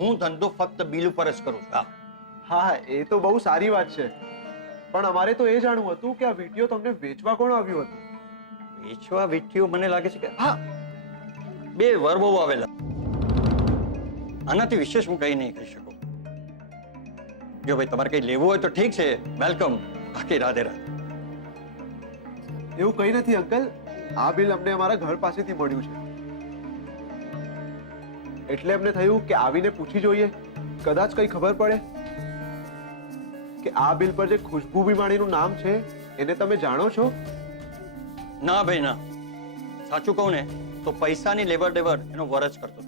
હું ધંધો ફક્ત બિલ ઉપર જ કરું છું. હા એ તો બહુ સારી વાત છે, પણ અમારે તો એ જાણવું હતું કે આ વિડીયો તમને વેચવા કોણ આવ્યું હતું? વેચવા વીટીઓ મને લાગે છે કે હા 2 વરબો આવેલા. આનાથી વિશેષ હું કઈ નહીં કહી શકું. જો ભાઈ તમારે કઈ લેવું હોય તો ઠીક છે, વેલકમ, બાકી રાધે રાધે. એવું કઈ નથી અંકલ, આ બિલ અમને અમારા ઘર પાસેથી મળ્યું છે, એટલે અમને થયું કે આવીને પૂછી જોઈએ, કદાચ કઈ ખબર પડે કે આ બિલ પર જે ખુશ્બુ બીમાણીનું નામ છે એને તમે જાણો છો? ના ભાઈ ના, સાચું કહું ને તો પૈસાની લેવડ દેવડ એનો વરજ કરતો.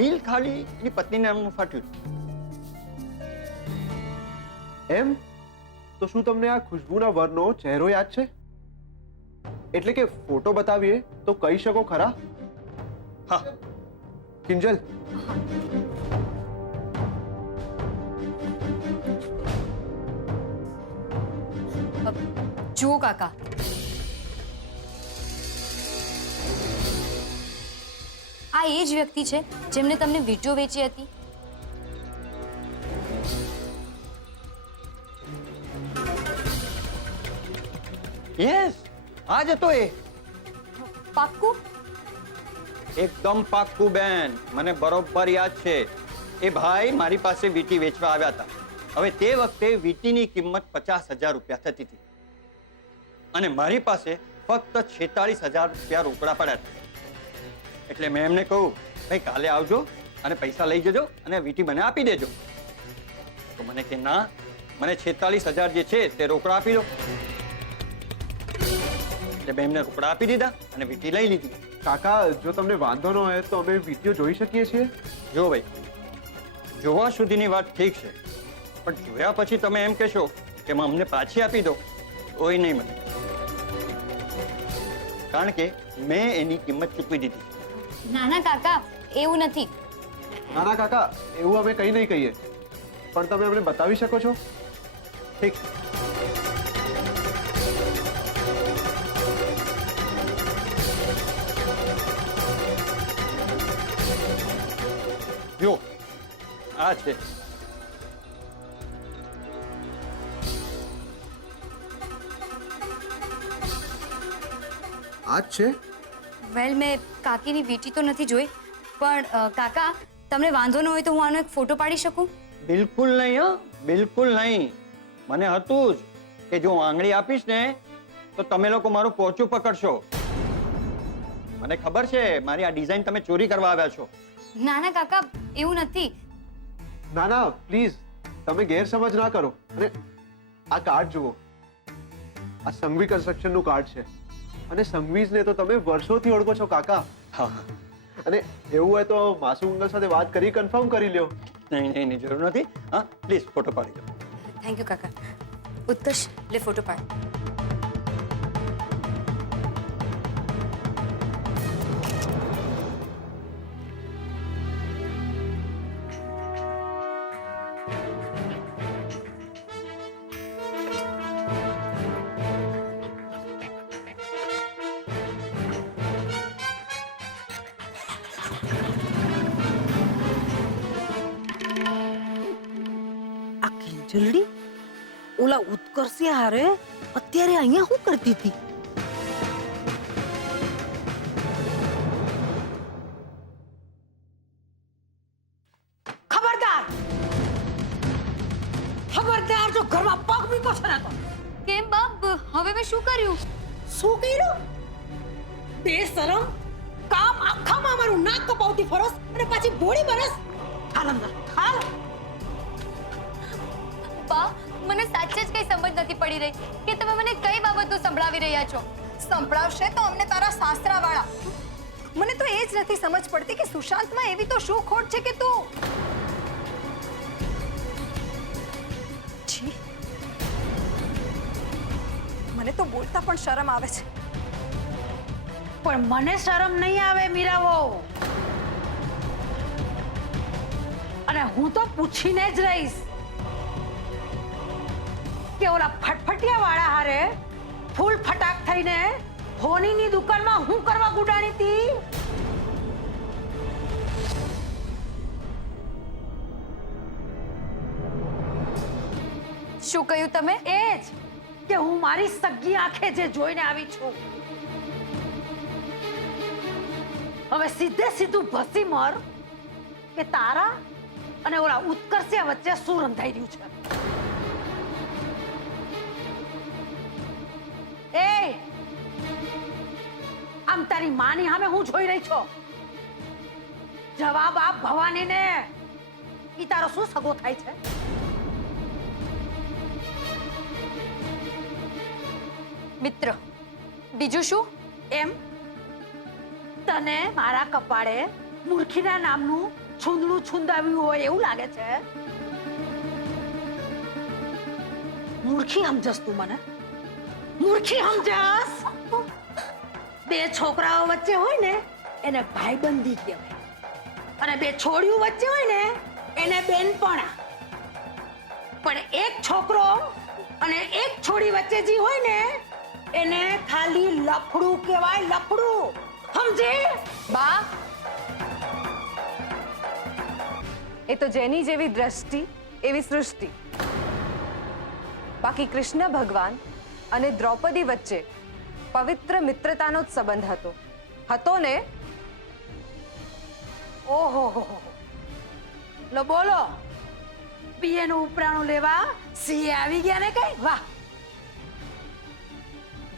બિલ ખાલી એની પત્ની નામનું ફાટ્યું. એમ તો શું તમને આ ખુશ્બુના વરનો ચહેરો યાદ છે? એટલે કે ફોટો બતાવીએ તો કહી શકો ખરા? હા કિંજલ, જુઓ કાકા, આ એ જ વ્યક્તિ છે જેમને તમને વીડિયો વેચી હતી. યસ, આ જ હતો એ. પાક્કું? એકદમ પાક્કું બેન, મને બરોબર યાદ છે. એ ભાઈ મારી પાસે વીટી વેચવા આવ્યા હતા. હવે તે વખતે વીટીની કિંમત 50,000 રૂપિયા થતી હતી અને મારી પાસે ફક્ત 46,000 રૂપિયા રોકડા પડ્યા હતા. એટલે મેં એમને કહ્યું, ભાઈ કાલે આવજો અને પૈસા લઈ જજો અને વીટી મને આપી દેજો. તો મને કે ના, મને 46,000 જે છે તે રોકડા આપી દો. એટલે મેં એમને રોકડા આપી દીધા અને વીટી લઈ લીધી. કાકા જો તમને વાંધો ન હોય તો અમે વિડીયો જોઈ શકીએ છીએ? જો ભાઈ, જોવા સુધીની વાત ઠીક છે, પણ જોયા પછી તમે એમ કહેશો કે અમને પાછી આપી દો, તોય નહીં મને, કારણ કે મેં એની કિંમત ચૂકવી દીધી. નાના કાકા, એવું નથી. ના ના કાકા, એવું અમે કંઈ નહીં કહીએ, પણ તમે અમને બતાવી શકો છો? ઠીક. જો આ છે. આ જ છે? વેલ, મેં કાકીની વીંટી તો નથી જોઈ, પણ કાકા તમને વાંધો ન હોય તો હું આનો એક ફોટો પાડી શકું? બિલકુલ નહીં, હા બિલકુલ નહીં. મને હતું જ કે જો હું આંગળી આપીશ ને તો તમે લોકો મારું પોચું પકડશો. મને ખબર છે મારી આ ડિઝાઇન તમે ચોરી કરવા આવ્યા છો. નાના કાકા, એવું નથી. ના ના પ્લીઝ, તમે ગેરસમજ ના કરો. અને આ કાર્ડ જુઓ, આ સંઘવી કન્સ્ટ્રક્શનનું કાર્ડ છે અને સંઘવીજને તો તમે વર્ષોથી ઓળખો છો કાકા. હા, અને એવું હોય તો માસુ અંકલ સાથે વાત કરી કન્ફર્મ કરી લ્યો. નહીં નહીં નહીં, જરૂર નથી. હા પ્લીઝ ફોટો પાડી દો. થેન્ક યુ કાકા. ઉત્કર્ષ, લે ફોટો પાડ. કિંજલડી ઓલા ઉત્કર્ષે હારે અત્યારે અહીંયા શું કરતી હતી? ખબરદાર, ખબરદાર, જો ઘરમાં પગ મૂકો છે ને તો. કેમ બાપ, હવે મેં શું કર્યું? શું કર્યું? બેશરમ, કામ આખામાં અમારું નાક કપાવતી ફરસ અને પાછી ભોળી બરસ. હાલ અંદર, હાલ. બા, મને સાચે જ કઈ સમજ નથી પડી રહી કે તમે મને કઈ બાબતનું સંભળાવી રહ્યા છો. સંભળાવશે તો અમને તારા સાસરાવાળા. મને તો એ જ નથી સમજ પડતી કે સુશાંતમાં એવી તો શું ખોટ છે કે તું છી. મને તો બોલતા પણ શરમ આવે છે. પણ મને શરમ નહીં આવે મીરાવો, અને હું તો પૂછીને જ રહીશ કે ઓલા ફટફટિયા વાળા હારે ફૂલ ફટાક થઈને હોનીની દુકાનમાં હું કરવા ગુડાણી હતી? શું કહ્યું તમે? એ જ કે હું મારી સગી આંખે જે જોઈને આવી છું. હવે સીધે સીધું ભસી મર કે તારા અને ઓલા ઉત્કર્ષિયા વચ્ચે શું રંધાઈ રહ્યું છે. એ આમ તારી માની સામે હું જોઈ રહી છો? જવાબ આપ ભવાનીને. ઈ તારો શું સગો થાય છે? મિત્ર, બીજું શું? એમ તને મારા કપાળે મૂર્ખીના નામનું છૂંદડું છૂંદાવ્યું હોય એવું લાગે છે? મૂર્ખી સમજસ તું મને? મૂર્ખી સમજસ? બે છોકરાઓ વચ્ચે હોય ને એને ભાઈબંધી કહેવાય, અને બે છોડીઓ વચ્ચે હોય ને એને બેનપણા. પણ એક છોકરો અને એક છોડી વચ્ચે જે હોય ને એને ખાલી લફડું કહેવાય, લફડું. સમજી? બા, એ તો જેની જેવી દ્રષ્ટિ એવી સૃષ્ટિ. બાકી કૃષ્ણ ભગવાન અને દ્રૌપદી વચ્ચે પવિત્ર મિત્રતાનો જ સંબંધ હતો ને? ઓહો, લો બોલો, પીએનું ઉપરાણું લેવા સીએ આવી ગયા ને કઈ? વાહ.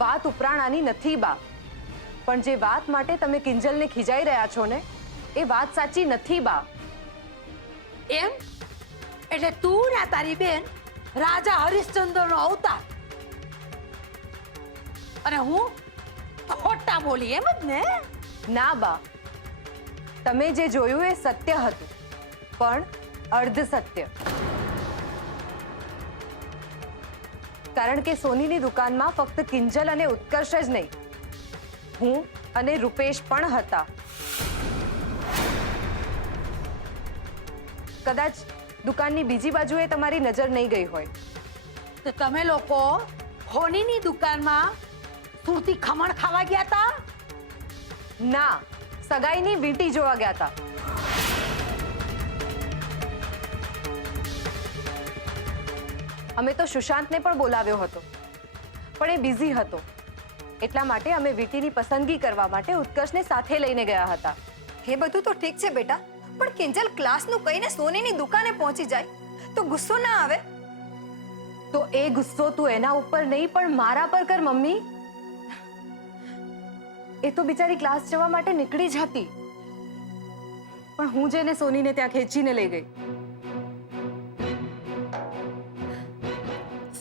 વાત ઉપરાણાની નથી બા, પણ જે વાત માટે તમે કિંજલને ખીજાઈ રહ્યા છો ને એ વાત સાચી નથી બા. એમ એટલે તું ને તારી બેન રાજા હરિશ્ચંદ્રનો અવતાર, અને હું ખોટા બોલી, એમ જ ને? ના બા, તમે જે જોયું એ સત્ય હતું, પણ અર્ધ સત્ય. કારણ કે સોનીની દુકાનમાં ફક્ત કિંજલ અને ઉત્કર્ષ જ નહીં, હું અને રૂપેશ પણ હતા. કદાચ દુકાનની બીજી બાજુએ તમારી નજર નહીં ગઈ હોય તો તમે લોકો હોનીની દુકાનમાં સુરતી ખમણ ખાવા ગયા હતા? ના, સગાઈની વીંટી જોવા ગયા હતા. અમે તો સુશાંતને પણ બોલાવ્યો હતો, પણ એ બિઝી હતો. એટલા માટે અમે વીંટીની પસંદગી કરવા માટે ઉત્કર્ષને સાથે લઈને ગયા હતા. એ બધું તો ઠીક છે બેટા, પણ કિંજલ ક્લાસનું કહીને સોનીની દુકાને પહોંચી જાય તો ગુસ્સો ના આવે? તો એ ગુસ્સો તું એના ઉપર નહીં પણ મારા પર કર મમ્મી. એ તો બિચારી ક્લાસ જવા માટે નીકળી જ હતી, પણ હું જઈને સોનીને ત્યાં ખેંચીને લઈ ગઈ.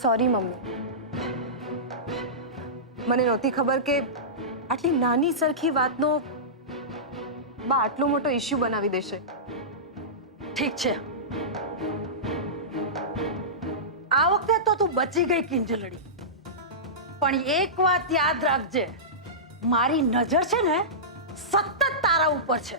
સોરી મમ્મી, મને નહોતી ખબર કે આટલી નાની સરખી વાતનો બા આટલો મોટો ઇશ્યુ બનાવી દેશે. ઠીક છે, આ વખતે તો તું બચી ગઈ કિંજલડી, પણ એક વાત યાદ રાખજે, મારી નજર છે ને સતત તારા ઉપર છે.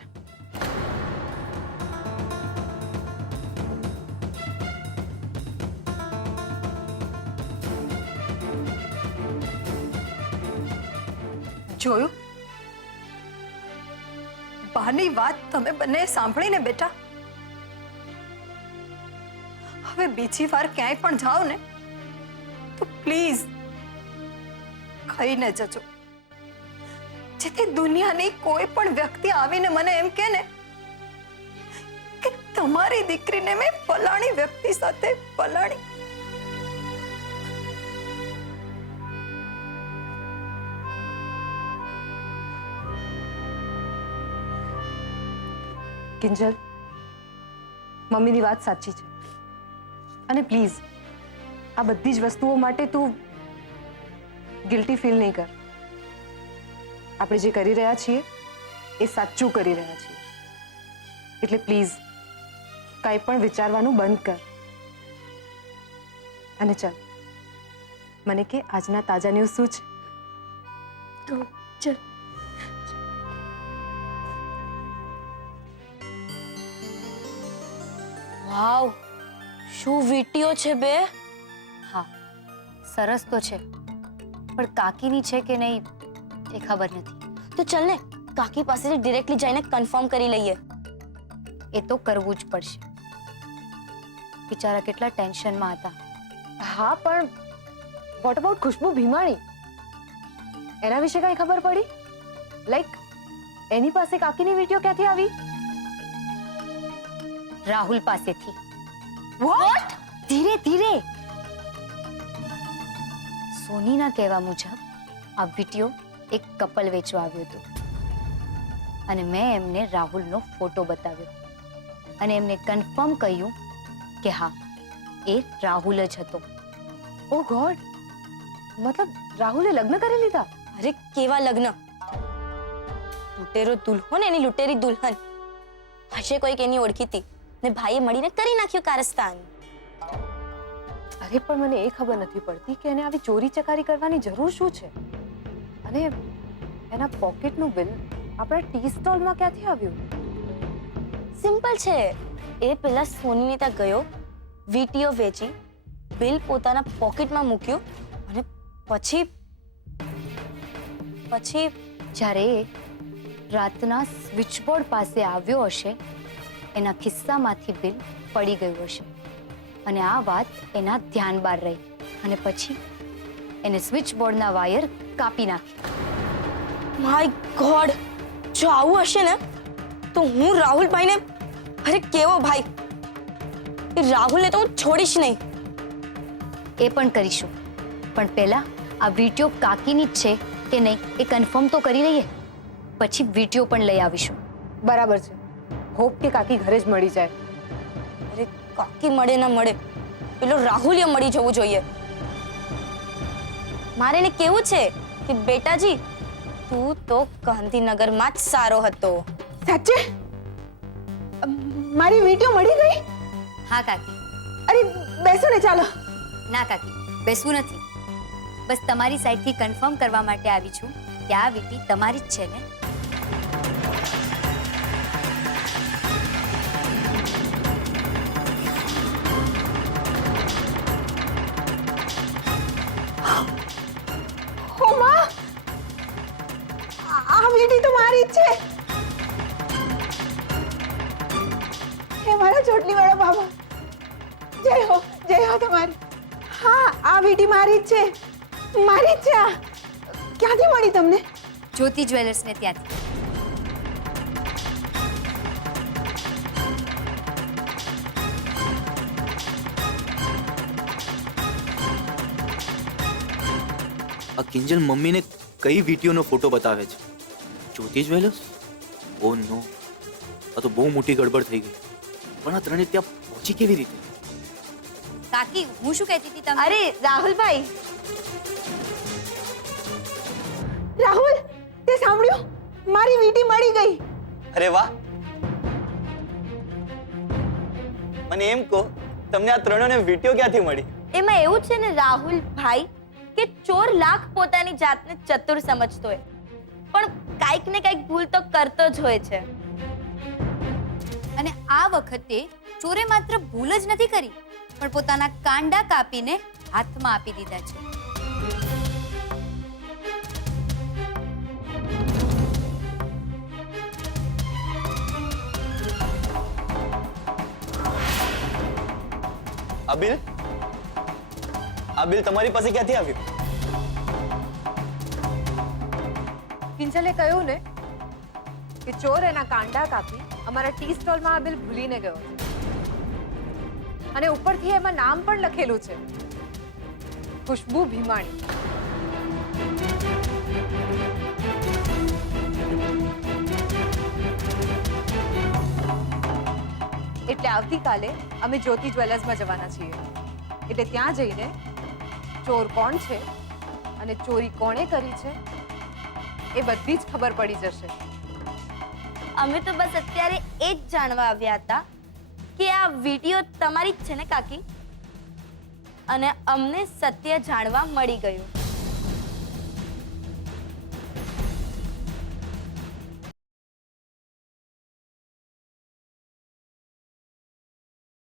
જોયું? બહારની વાત તમે બંને સાંભળીને બેટા. હવે બીજી વાર ક્યાંય પણ જાઓ ને તો પ્લીઝ ખાઈને જજો, જેથી દુનિયાની કોઈ પણ વ્યક્તિ આવીને મને એમ કહે ને કે તમારી દીકરીને મેં ફલાણી વ્યક્તિ સાથે ફલાણી. કિંજલ, મમ્મીની વાત સાચી છે અને પ્લીઝ આ બધી જ વસ્તુઓ માટે તું ગિલ્ટી ફીલ નહીં કર. આપણે જે કરી રહ્યા છીએ એ સાચું કરી રહ્યા છીએ, એટલે પ્લીઝ કાંઈ પણ વિચારવાનું બંધ કર. અને ચાલ મને કે આજના તાજા ન્યૂઝ શું છે? તો ચલ. વાવ, શું વીટીઓ છે બે. હા, સરસ તો છે, પણ કાકીની છે કે નહીં એ ખબર નથી. તો ચલ ને કાકી પાસેથી ડિરેક્ટલી જઈને કન્ફર્મ કરી લઈએ. એ તો કરવું જ પડશે. બિચારા કેટલા ટેન્શનમાં હતા. હા, પણ વોટ અબાઉટ ખુશ્બુ ભીમાણી? એના વિશે કઈ ખબર પડી? લાઈક એની પાસે કાકીની વિડીયો ક્યાંથી આવી? રાહુલ પાસેથી. વોટ? ધીરે ધીરે. સોનીના કહેવા મુજબ આ વિડીયો એક કપલ વેચવા આવ્યો હતો અને મેં એમને રાહુલનો ફોટો બતાવ્યો અને એમને કન્ફર્મ કહ્યું કે હા, એ રાહુલ જ હતો. ઓ ગોડ, મતલબ રાહુલે લગ્ન કરી લીધા? અરે કેવા લગ્ન! લૂંટેરો દુલ્હો ને એની લૂંટેરી દુલ્હન. હશે કોઈક એની ઓળખીતી ને ભાઈએ મળીને કરી નાખ્યું કારસ્તાન. અરે પણ મને એ ખબર નથી પડતી કે એને આવી ચોરી ચકારી કરવાની જરૂર શું છે? અને એના પોકેટનું બિલ આપણા ટી સ્ટોલમાં ક્યાંથી આવ્યું? સિમ્પલ છે. એ પેલા સોનીને ત્યાં ગયો, વીટીઓ વેચી, બિલ પોતાના પોકેટમાં મૂક્યું અને પછી જ્યારે એ રાતના સ્વિચબોર્ડ પાસે આવ્યો હશે, એના ખિસ્સામાંથી બિલ પડી ગયું હશે અને આ વાત એના ધ્યાન બહાર રહી અને પછી એને સ્વિચબોર્ડના વાયર કાપી નાખી. My God! જો આવું હશે ને તો હું રાહુલભાઈને, અરે કેવો ભાઈ, એ રાહુલને તો હું છોડીશ નહીં. એ પણ કરીશું, પણ પહેલા આ વિડીયો કાકીની જ છે કે નહીં એ કન્ફર્મ તો કરી લઈએ, પછી વિડીયો પણ લઈ આવીશું. બરાબર છે. હોપ કે કાકી ઘરે જ મળી જાય. અરે કાકી મળે ના મળે, પેલો રાહુલ મળી જવું જોઈએ. મારે એને કેવું છે કે બેટાજી, તું તો ગાંધીનગરમાં જ સારો હતો. સાચે? મારી વીડિયો મળી ગઈ? હા કાકી. અરે બેસો ને, ચાલો. ના કાકી, બેસવું નથી. બસ તમારી સાઈડથી કન્ફર્મ કરવા માટે આવી છું કે આ વીટી તમારી જ છે ને? ઓ માં, આ વીટી તો મારી જ છે. હે મારા ચોટલીવાળા બાબા, જય હો તમારી. હા, આ વીટી મારી જ છે, મારી જ છે. આ ક્યાંથી મળી તમને? જ્યોતિ જ્વેલર્સને ત્યાંથી. આ કિંજલ મમ્મીને કઈ વીડિયોનો ફોટો બતાવે છે? જ્યોતિ જ્વેલર્સ? ઓ નો, આ તો બહુ મોટી ગડબડ થઈ ગઈ. પણ આ ત્રણે ત્યાં પહોંચી કેવી રીતે? કાકી, હું શું કહેતી હતી તમને? અરે રાહુલભાઈ, રાહુલ, તે સાંભળ્યું? મારી વીટી મળી ગઈ. અરે વાહ! મને એમ કહો, તમને આ ત્રણેયને વીડિયો ક્યાંથી મળી? એમાં એવું છે ને રાહુલ ભાઈ, કે ચોર લાખ પોતાની જાતને ચતુર સમજતો હોય, પણ કાંઈક ને કાંઈક ભૂલ તો કરતો જ હોય છે. અને આ વખતે ચોરે માત્ર ભૂલ જ નથી કરી, પણ પોતાના કાંડા કાપીને હાથમાં આપી દીધા છે. આ બિલ તમારી પાસે ક્યાંથી આવ્યું? કિંજલે કહ્યું ને કે ચોર એના કાંડા કાપી અમારા ટી સ્ટોલમાં આ બિલ ભૂલીને ગયો છે. અને ઉપરથી એમાં નામ પણ લખેલું છે, ખુશ્બુ ભીમાણી. એટલે આવતીકાલે અમે જ્યોતિ જ્વેલર્સમાં જવાના છીએ. એટલે ત્યાં જઈને ચોર કોણ છે અને ચોરી કોણે કરી છે એ બધી જ ખબર પડી જશે. અમે તો બસ અત્યારે એ જ જાણવા આવ્યા હતા કે આ વિડીયો તમારી જ છે ને કાકી? અને અમને સત્ય જાણવા મળી ગયું.